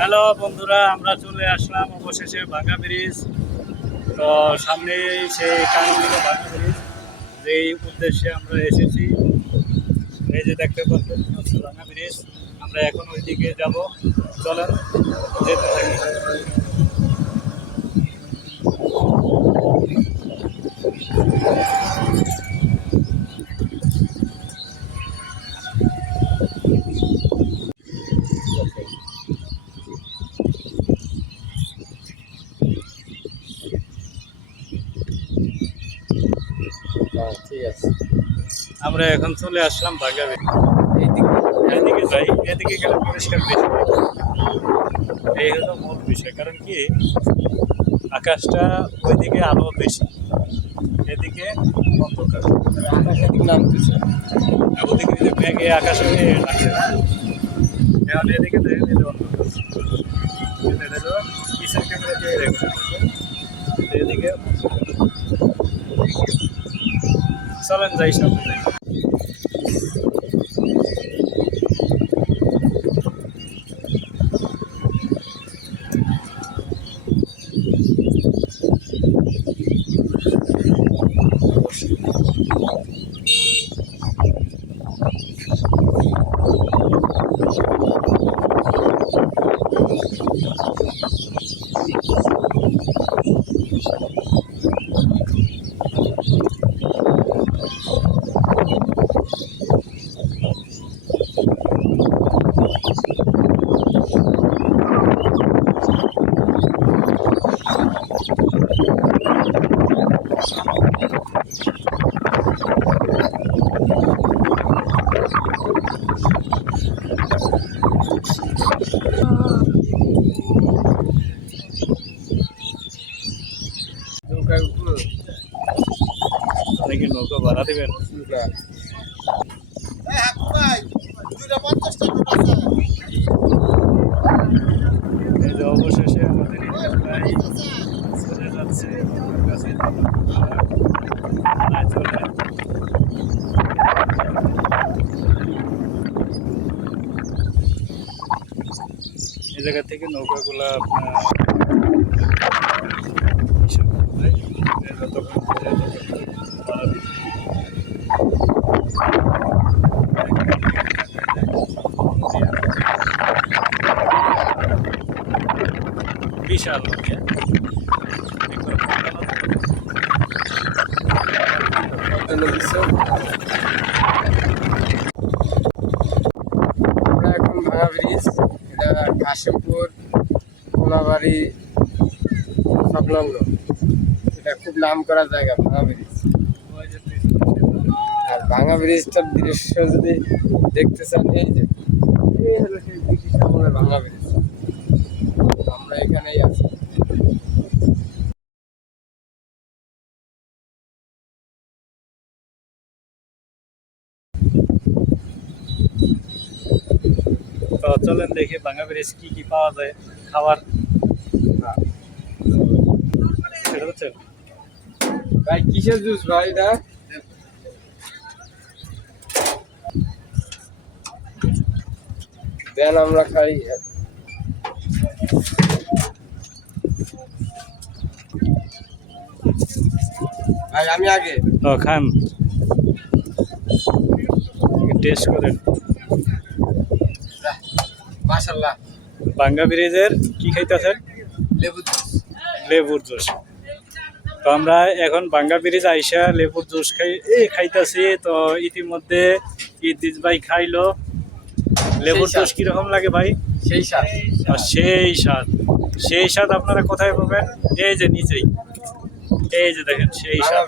Hello বন্ধুরা, আমরা চলে আসলাম অবশেষে ভাঙ্গা ব্রিজ। তো সামনেই সেই কাঙ্ক্ষিত ভাঙ্গা ব্রিজ, যেই উদ্দেশ্যে আমরা এসেছি। এই যে দেখতে পাচ্ছেন ভাঙ্গা ব্রিজ। আমরা এখন ওই দিকে যাব, চলেন যেতে থাকি। ঠিক আছে, আমরা এখন চলে আসলাম ভাঙ্গা ব্রিজ। এদিকে যাই, এদিকে গেলে পরিষ্কার বেশি। এই হলো মূল বিষয়, কারণ কি আকাশটা ওইদিকে আলো বেশি, এদিকে অন্ধকার। আকাশে নামতেছে। ওদিকে যে মেঘে আকাশে লাগছে না, এখন এদিকে দেখেন এই যে অন্ধকার। এটা হলো কিসের ক্যামেরা দিয়ে রেকর্ড করছে, এদিকে চলেন যাই সামনে যাই। অনেকে নৌকা ভাড়া দেবেন। এই যে অবশেষে আমাদের প্রায় চলে যাচ্ছে নৌকার কাছে। চলে এই জায়গা থেকে নৌকাগুলা আপনার বিশাল নদী। আমরা এখন ভাঙা ব্রিজ, এটা কাশিমপুর কোলাবাড়ি সংলগ্ন। এটা খুব নাম করা জায়গা ভাঙা ব্রিজ। আর ভাঙা ব্রিজটার দৃশ্য যদি দেখতে চান, এই হলো সেই ব্রিটিশ আমলের ভাঙা ব্রিজ। আমরা এখানেই আছি। তো চলেন দেখি ভাঙ্গা ব্রিজ কি কি পাওয়া যায় খাবার। সেটা বুঝছেন ভাই, কিসের জুস ভাই এটা? দেন আমরা খাই। ভাই আমি আগে। ও খান, টেস্ট করেন। মাশাআল্লাহ। ভাঙ্গা ব্রিজের কি খাইতেছেন? লেবু জুস। লেবুর জুস। তো আমরা এখন ভাঙ্গা ব্রিজ আইসা লেবুর জুস খাইতেছি। তো ইতিমধ্যে ইদ্রিস ভাই খাইলো। লেবুর জুস কিরকম লাগে ভাই? সেই স্বাদ। সেই স্বাদ, সেই স্বাদ আপনারা কোথায় পাবেন? এই যে নিচেই, এই যে দেখেন সেই স্বাদ।